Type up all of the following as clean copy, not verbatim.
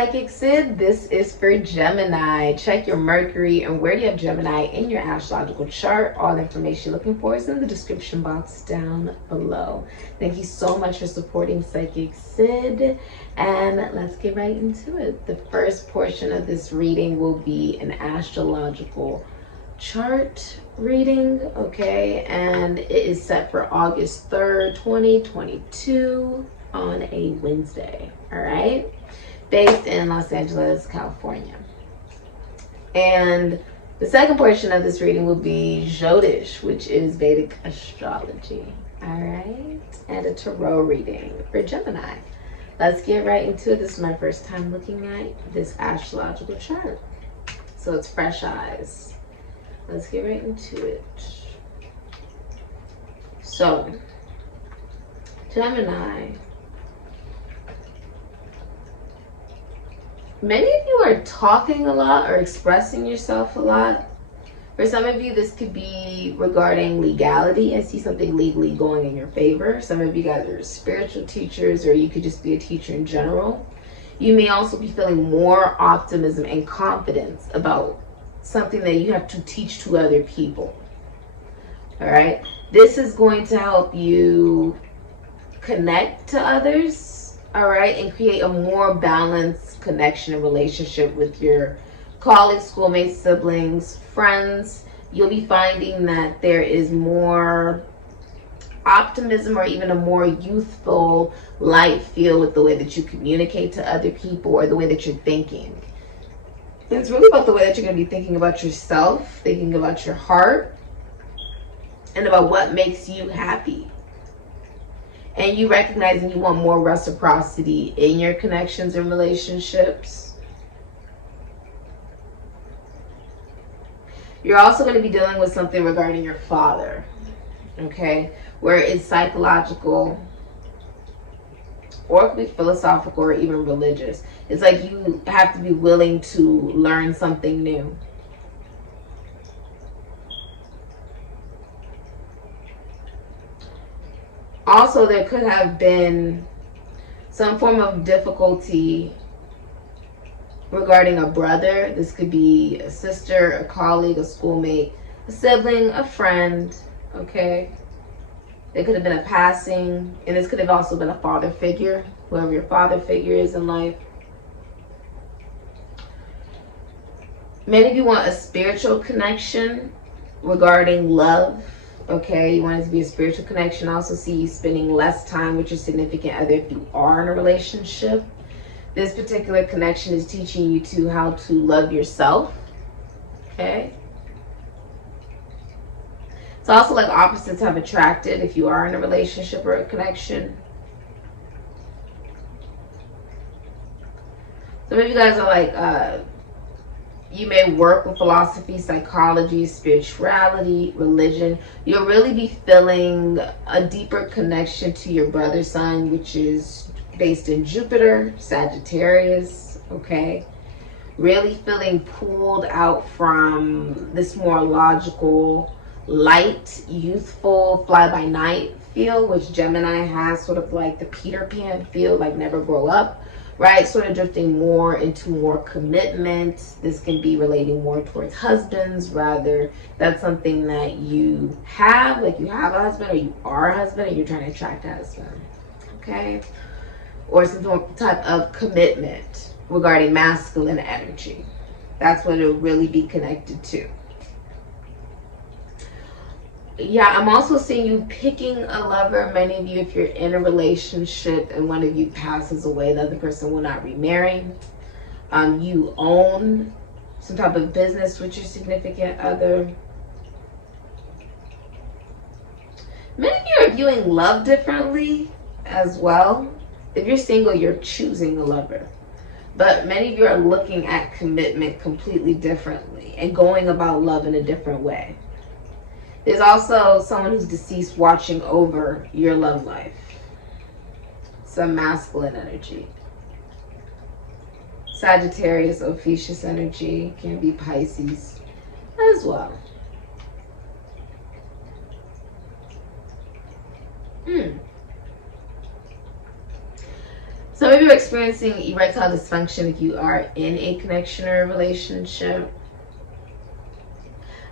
Sikiksyd. This is for Gemini. Check your Mercury and where do you have Gemini in your astrological chart. All the information you're looking for is in the description box down below. Thank you so much for supporting Sikiksyd. And let's get right into it. The first portion of this reading will be an astrological chart reading, okay? And it is set for August 3rd, 2022 on a Wednesday, all right? Based in Los Angeles, California. And the second portion of this reading will be Jyotish, which is Vedic astrology, all right? And a tarot reading for Gemini. Let's get right into it. This is my first time looking at this astrological chart, so it's fresh eyes. Let's get right into it. So, Gemini. Many of you are talking a lot or expressing yourself a lot. For some of you, this could be regarding legality and see something legally going in your favor. Some of you guys are spiritual teachers, or you could just be a teacher in general. You may also be feeling more optimism and confidence about something that you have to teach to other people. All right. This is going to help you connect to others, all right, and create a more balanced connection and relationship with your colleagues, schoolmates, siblings, friends. You'll be finding that there is more optimism or even a more youthful light feel with the way that you communicate to other people or the way that you're thinking. It's really about the way that you're going to be thinking about yourself, thinking about your heart, and about what makes you happy. And you recognizing you want more reciprocity in your connections and relationships. You're also going to be dealing with something regarding your father, okay? Where it's psychological, or it could be philosophical or even religious. It's like you have to be willing to learn something new. Also, there could have been some form of difficulty regarding a brother. This could be a sister, a colleague, a schoolmate, a sibling, a friend, okay? There could have been a passing, and this could have also been a father figure, whoever your father figure is in life. Many of you want a spiritual connection regarding love, okay? You want it to be a spiritual connection. I also see you spending less time with your significant other if you are in a relationship. This particular connection is teaching you how to love yourself, okay? It's also like opposites have attracted if you are in a relationship or a connection. Some of you guys are like, you may work with philosophy, psychology, spirituality, religion. You'll really be feeling a deeper connection to your brother sign, which is based in Jupiter, Sagittarius, okay? Really feeling pulled out from this more logical, light, youthful, fly-by-night feel, which Gemini has, sort of like the Peter Pan feel, like never grow up, right? Sort of drifting more into more commitment. This can be relating more towards husbands, rather. That's something that you have, like you have a husband or you are a husband and you're trying to attract a husband, okay? Or some type of commitment regarding masculine energy. That's what it'll really be connected to. Yeah, I'm also seeing you picking a lover. Many of you, if you're in a relationship and one of you passes away, the other person will not remarry. You own some type of business with your significant other. Many of you are viewing love differently as well. If you're single, you're choosing a lover. But many of you are looking at commitment completely differently and going about love in a different way. There's also someone who's deceased watching over your love life. Some masculine energy. Sagittarius, Ophiuchus energy, can be Pisces as well. Some of you are experiencing erectile dysfunction if you are in a connection or a relationship.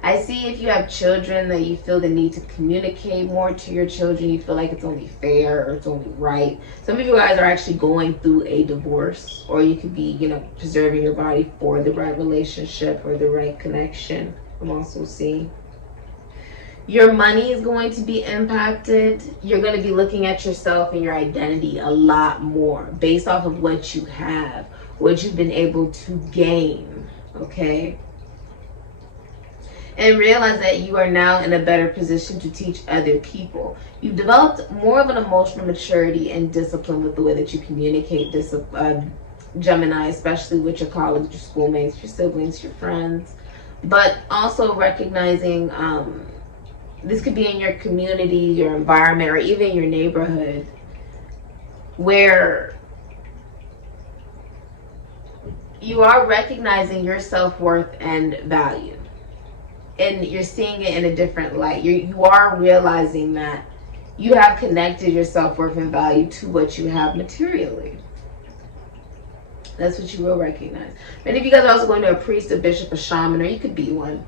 I see if you have children that you feel the need to communicate more to your children. You feel like it's only fair or it's only right. Some of you guys are actually going through a divorce, or you could be, you know, preserving your body for the right relationship or the right connection. I'm also seeing your money is going to be impacted. You're going to be looking at yourself and your identity a lot more based off of what you have, what you've been able to gain, okay? And realize that you are now in a better position to teach other people. You've developed more of an emotional maturity and discipline with the way that you communicate, Gemini, especially with your colleagues, your schoolmates, your siblings, your friends. But also recognizing this could be in your community, your environment, or even your neighborhood, where you are recognizing your self-worth and value. And you're seeing it in a different light. You are realizing that you have connected your self-worth and value to what you have materially. That's what you will recognize. Many of you guys are also going to a priest, a bishop, a shaman, or you could be one.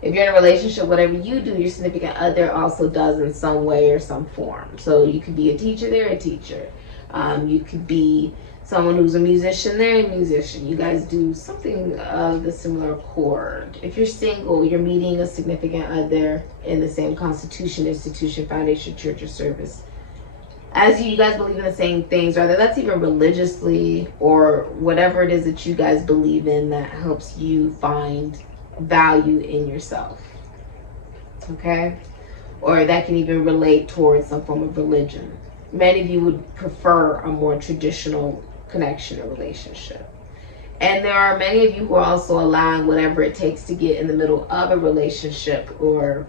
If you're in a relationship, whatever you do, your significant other also does in some way or some form. So you could be a teacher, they're a teacher. You could be someone who's a musician, they're a musician. You guys do something of the similar accord. If you're single, you're meeting a significant other in the same constitution, institution, foundation, church, or service. As you guys believe in the same things, whether that's even religiously or whatever it is that you guys believe in that helps you find value in yourself. Okay? Or that can even relate towards some form of religion. Many of you would prefer a more traditional connection or relationship. And there are many of you who are also allowing whatever it takes to get in the middle of a relationship, or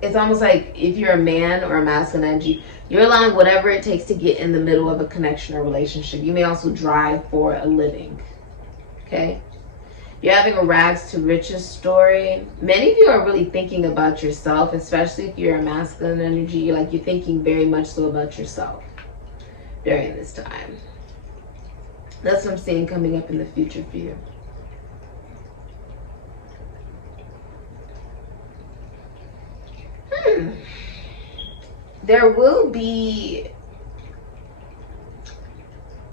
it's almost like if you're a man or a masculine energy, you're allowing whatever it takes to get in the middle of a connection or relationship. You may also drive for a living. Okay? You're having a rags to riches story. Many of you are really thinking about yourself, especially if you're a masculine energy. You're thinking very much so about yourself during this time. That's what I'm seeing coming up in the future for you. There will be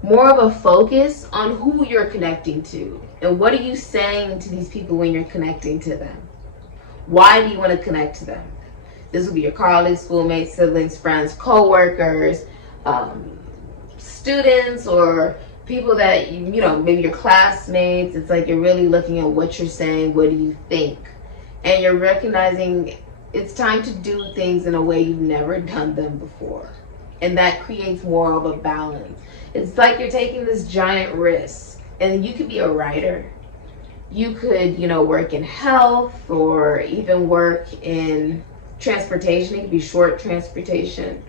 more of a focus on who you're connecting to. And what are you saying to these people when you're connecting to them? Why do you want to connect to them? This will be your colleagues, schoolmates, siblings, friends, co-workers, students, or people that, you know, maybe your classmates. It's like you're really looking at what you're saying, what do you think? And you're recognizing it's time to do things in a way you've never done them before. And that creates more of a balance. It's like you're taking this giant risk. And you could be a writer. You could, you know, work in health or even work in transportation. It could be short transportation.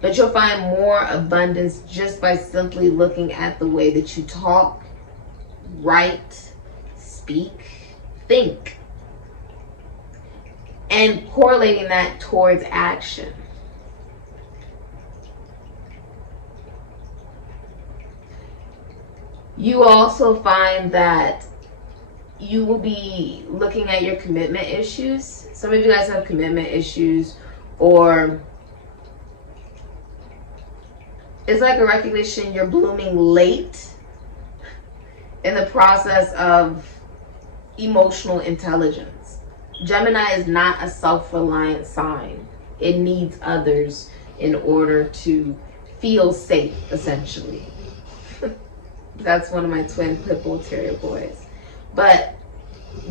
But you'll find more abundance just by simply looking at the way that you talk, write, speak, think, and correlating that towards action. You also find that you will be looking at your commitment issues. Some of you guys have commitment issues, or it's like a recognition you're blooming late in the process of emotional intelligence. Gemini is not a self-reliant sign. It needs others in order to feel safe, essentially. That's one of my twin pit bull terrier boys. But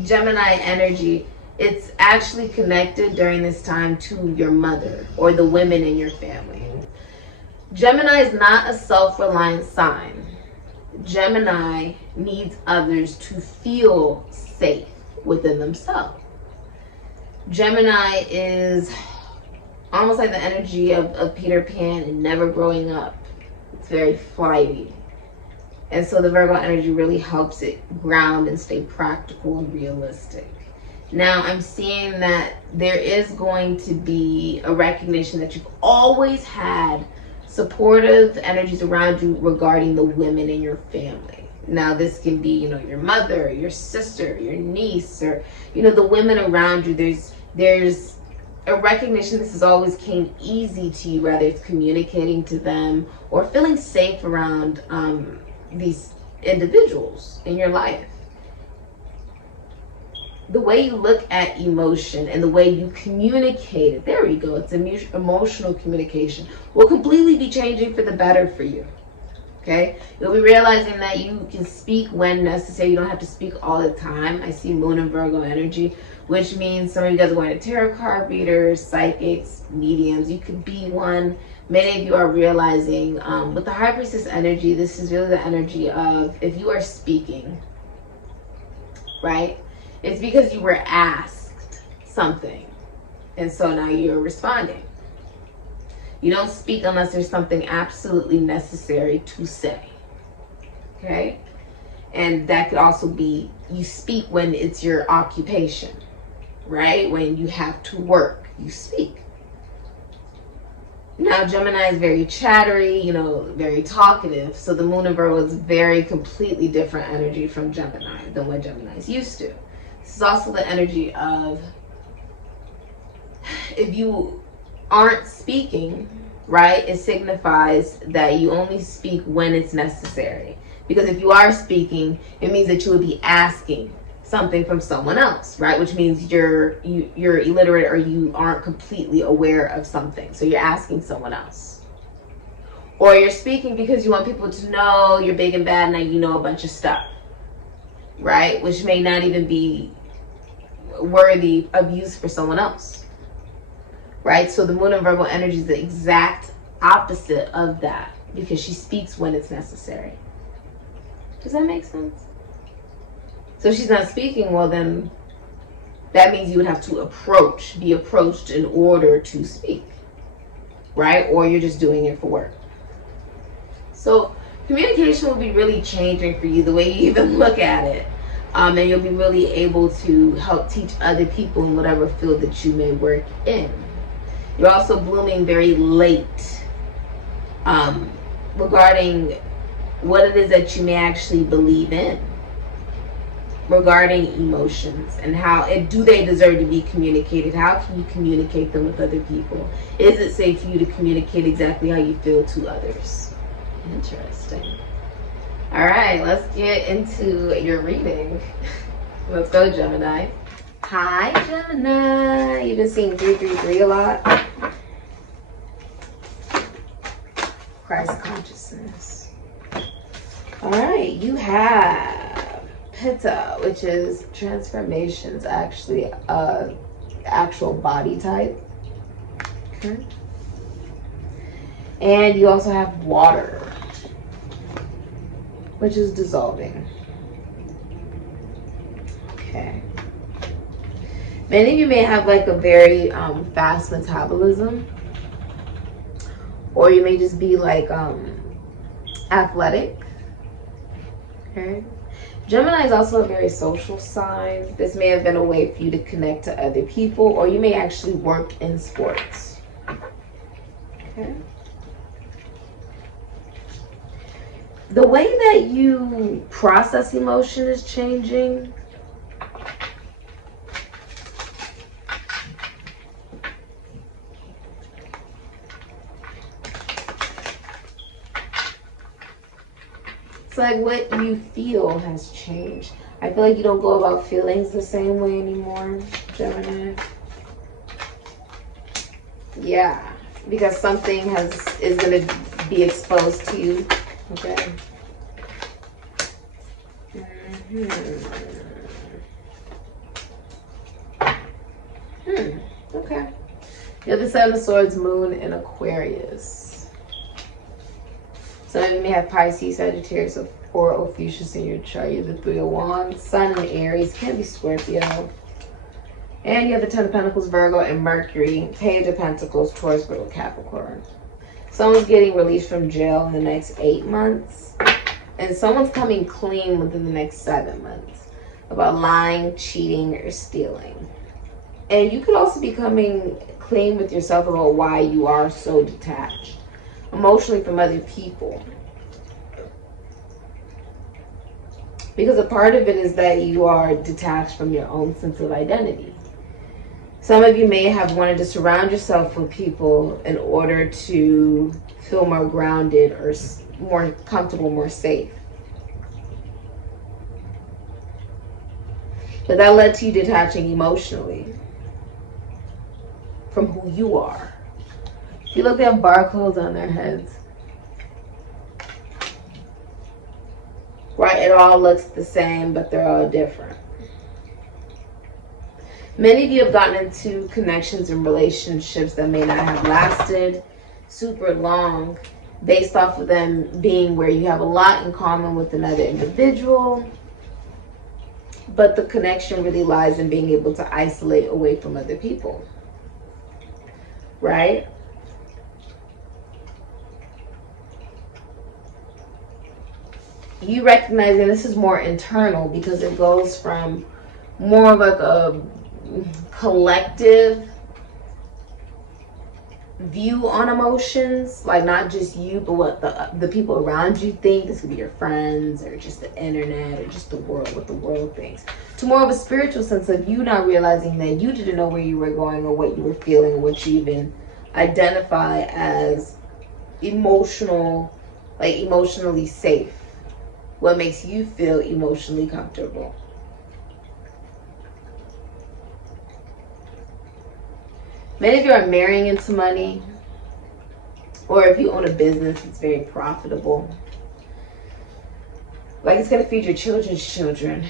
Gemini energy, it's actually connected during this time to your mother or the women in your family. Gemini is not a self-reliant sign. Gemini needs others to feel safe within themselves. Gemini is almost like the energy of Peter Pan and never growing up. It's very flighty. And so the Virgo energy really helps it ground and stay practical and realistic. Now I'm seeing that there is going to be a recognition that you've always had supportive energies around you regarding the women in your family. Now, this can be, you know, your mother, your sister, your niece, or, you know, the women around you. There's a recognition this has always came easy to you, whether it's communicating to them or feeling safe around these individuals in your life. The way you look at emotion and the way you communicate it, there we go, it's emotional communication, will completely be changing for the better for you. Okay? You'll be realizing that you can speak when necessary. You don't have to speak all the time. I see Moon and Virgo energy, which means some of you guys are going to tarot card readers, psychics, mediums. You could be one. Many of you are realizing with the High Priestess energy, this is really the energy of if you are speaking, right? It's because you were asked something, and so now you're responding. You don't speak unless there's something absolutely necessary to say, okay? And that could also be, you speak when it's your occupation, right? When you have to work, you speak. Now, Gemini is very chattery, you know, very talkative. So the Moon in Virgo is very completely different energy from Gemini than what Gemini is used to. This is also the energy of if you aren't speaking, right, it signifies that you only speak when it's necessary. Because if you are speaking, it means that you would be asking something from someone else, right? Which means you're illiterate or you aren't completely aware of something. So you're asking someone else. Or you're speaking because you want people to know you're big and bad and that you know a bunch of stuff, right? Which may not even be worthy of use for someone else, right? So the Moon in Virgo energy is the exact opposite of that because she speaks when it's necessary. Does that make sense? So if she's not speaking, well then that means you would have to be approached in order to speak, right? Or you're just doing it for work. So communication will be really changing for you, the way you even look at it. And you'll be really able to help teach other people in whatever field that you may work in. You're also blooming very late regarding what it is that you may actually believe in regarding emotions and how do they deserve to be communicated. How can you communicate them with other people? Is it safe for you to communicate exactly how you feel to others? Interesting. All right, let's get into your reading. Let's go, Gemini. Hi, Gemini. You've been seeing 333 a lot. Christ consciousness. All right, you have Pitta, which is transformations, actually, actual body type. Okay. And you also have water, which is dissolving. Okay. Many of you may have like a very fast metabolism, or you may just be like athletic. Okay. Gemini is also a very social sign. This may have been a way for you to connect to other people, or you may actually work in sports. Okay. The way that you process emotion is changing. It's like what you feel has changed. I feel like you don't go about feelings the same way anymore, Gemini. Yeah, because something is going to be exposed to you. Okay. Okay. You have the Seven of Swords, Moon, and Aquarius. Some of you may have Pisces, Sagittarius, or Ophiuchus in your chart. You have the Three of Wands, Sun in Aries, can be Scorpio. And you have the Ten of Pentacles, Virgo, and Mercury, Page of Pentacles, Taurus, Virgo, Capricorn. Someone's getting released from jail in the next 8 months. And someone's coming clean within the next 7 months about lying, cheating, or stealing. And you could also be coming clean with yourself about why you are so detached. emotionally from other people. Because a part of it is that you are detached from your own sense of identity. Some of you may have wanted to surround yourself with people in order to feel more grounded or more comfortable, more safe. But that led to you detaching emotionally from who you are. If you look, they have barcodes on their heads. Right? It all looks the same, but they're all different. Many of you have gotten into connections and relationships that may not have lasted super long, based off of them being where you have a lot in common with another individual, but the connection really lies in being able to isolate away from other people. Right? You recognizing this is more internal because it goes from more of like a collective view on emotions, like not just you, but what the people around you think. This could be your friends or just the internet or just the world, what the world thinks, to more of a spiritual sense of you not realizing that you didn't know where you were going or what you were feeling or what you even identify as emotional, like emotionally safe, what makes you feel emotionally comfortable. Many of you are marrying into money, or if you own a business, it's very profitable. Like it's going to feed your children's children.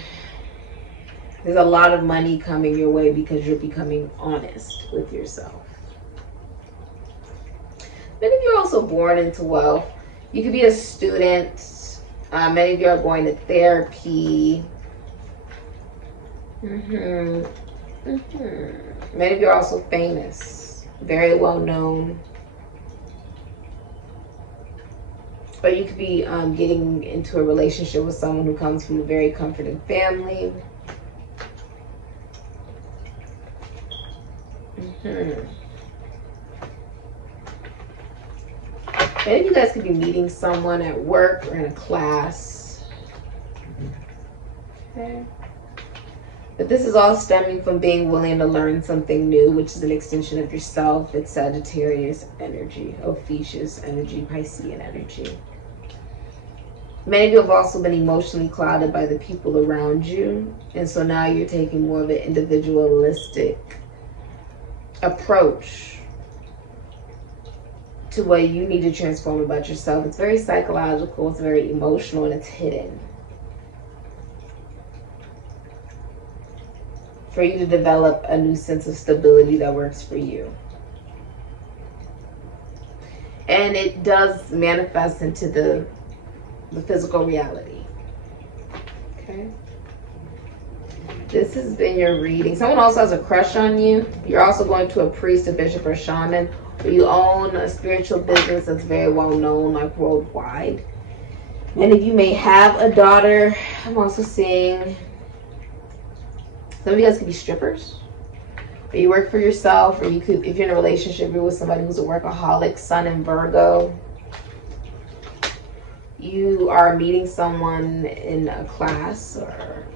There's a lot of money coming your way because you're becoming honest with yourself. Many of you are also born into wealth. You could be a student. Many of you are going to therapy. Many of you are also famous, very well known. Or you could be getting into a relationship with someone who comes from a very comforting family. Many of you guys could be meeting someone at work or in a class. Okay. But this is all stemming from being willing to learn something new, which is an extension of yourself. It's Sagittarius energy, Ophiuchus energy, Piscean energy. Many of you have also been emotionally clouded by the people around you. And so now you're taking more of an individualistic approach to what you need to transform about yourself. It's very psychological, it's very emotional, and it's hidden. For you to develop a new sense of stability that works for you. And it does manifest into the physical reality. Okay. This has been your reading. Someone also has a crush on you. You're also going to a priest, a bishop, or a shaman. Or you own a spiritual business that's very well known, like worldwide. Many of you may have a daughter. I'm also seeing some of you guys could be strippers, or you work for yourself, or you could, if you're in a relationship, you're with somebody who's a workaholic, Sun in Virgo. You are meeting someone in a class or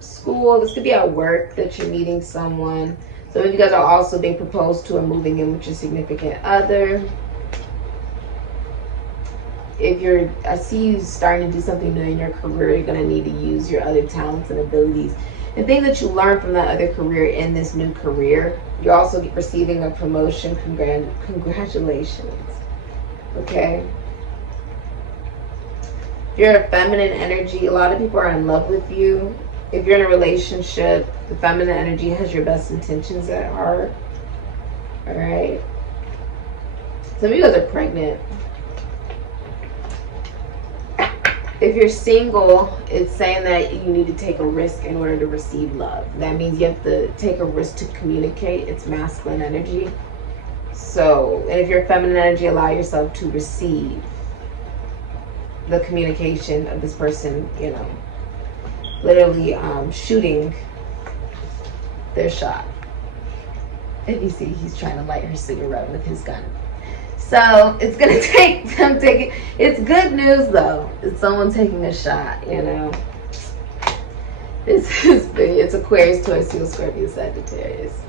school. This could be at work that you're meeting someone. Some of you guys are also being proposed to or moving in with your significant other. If I see you starting to do something new in your career, you're going to need to use your other talents and abilities and things that you learned from that other career in this new career. You're also receiving a promotion. Congratulations. Okay. If you're a feminine energy, a lot of people are in love with you. If you're in a relationship, the feminine energy has your best intentions at heart. All right. Some of you guys are pregnant. If you're single, it's saying that you need to take a risk in order to receive love. That means you have to take a risk to communicate. It's masculine energy. So, and if you're feminine energy, allow yourself to receive the communication of this person, you know, literally shooting their shot. If you see, he's trying to light her cigarette with his gun. So it's gonna take them taking. It's good news though. It's someone taking a shot. You know. It's Aquarius, Taurus, Leo, Scorpio, Sagittarius.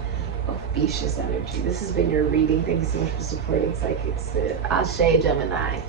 Ophiuchus energy. This has been your reading. Thank you so much for supporting Sikiksyd. Ashe, Gemini.